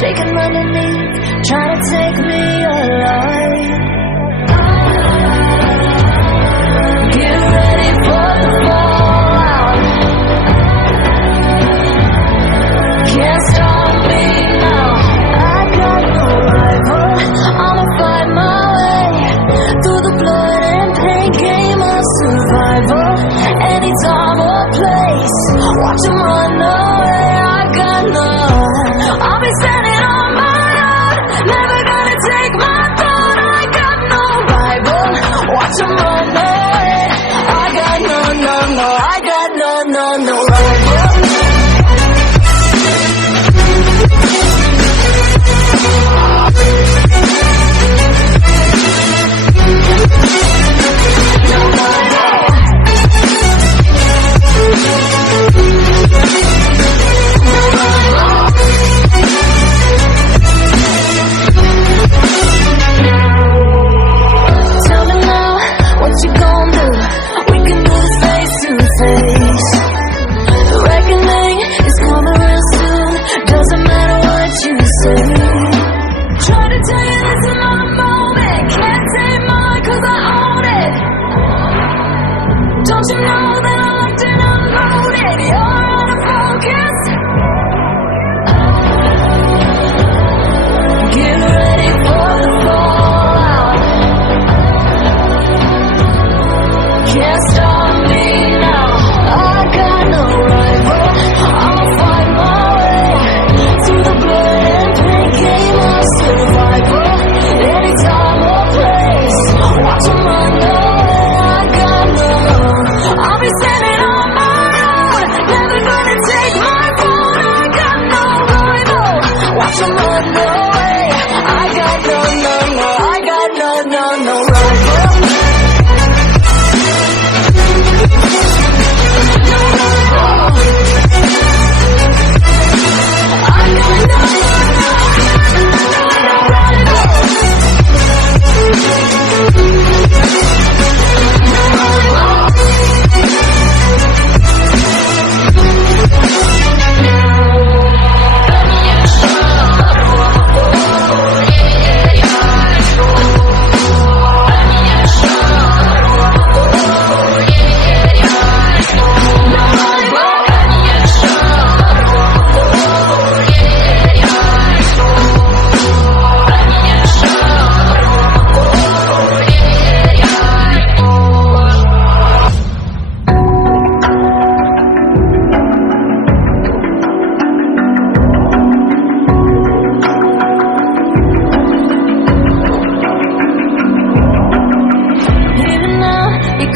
shaking underneath, trying to take me alive. Get ready for the fallout. Can't stop me now. I got no rival. I'ma fight my way through the blood and pain game of survival. Any time or place, watch 'em run away. I got none. I'll be standing on my own, never gonna take my throne. I got no rival. Watch 'em run away. I got no, I got no rival. Don't you know that I'm locked and unloaded? You're out of focus. Get ready for the fallout. Can't stop me now. I got no rival. I'ma fight my way through the blood and pain game of survival. Any time or place, watch 'em run away. I got no. I'll be standing on my own, never gonna take my phone. I got no rival. Watch 'em run away. I got no, I got no rival. No rival. I got no rival.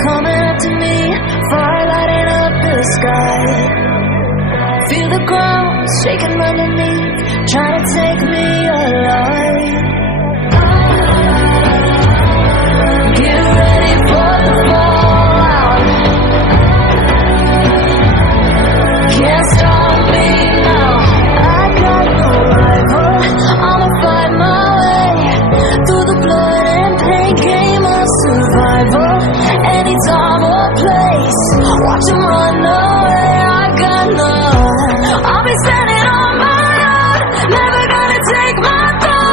Coming up to me, fire lighting up the sky. Feel the ground shaking underneath, trying to take me alive. Get ready for the fallout. Can't stop me now. I got no rival. I'ma fight my way through the blood and pain game of survival. Any time or place, watch 'em run away. I got none. I'll be standing on my own, never gonna take my throne.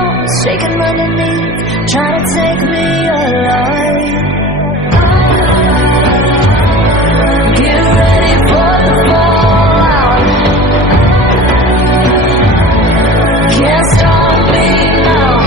bones shaking underneath, trying to take me alive. Get ready for the fall.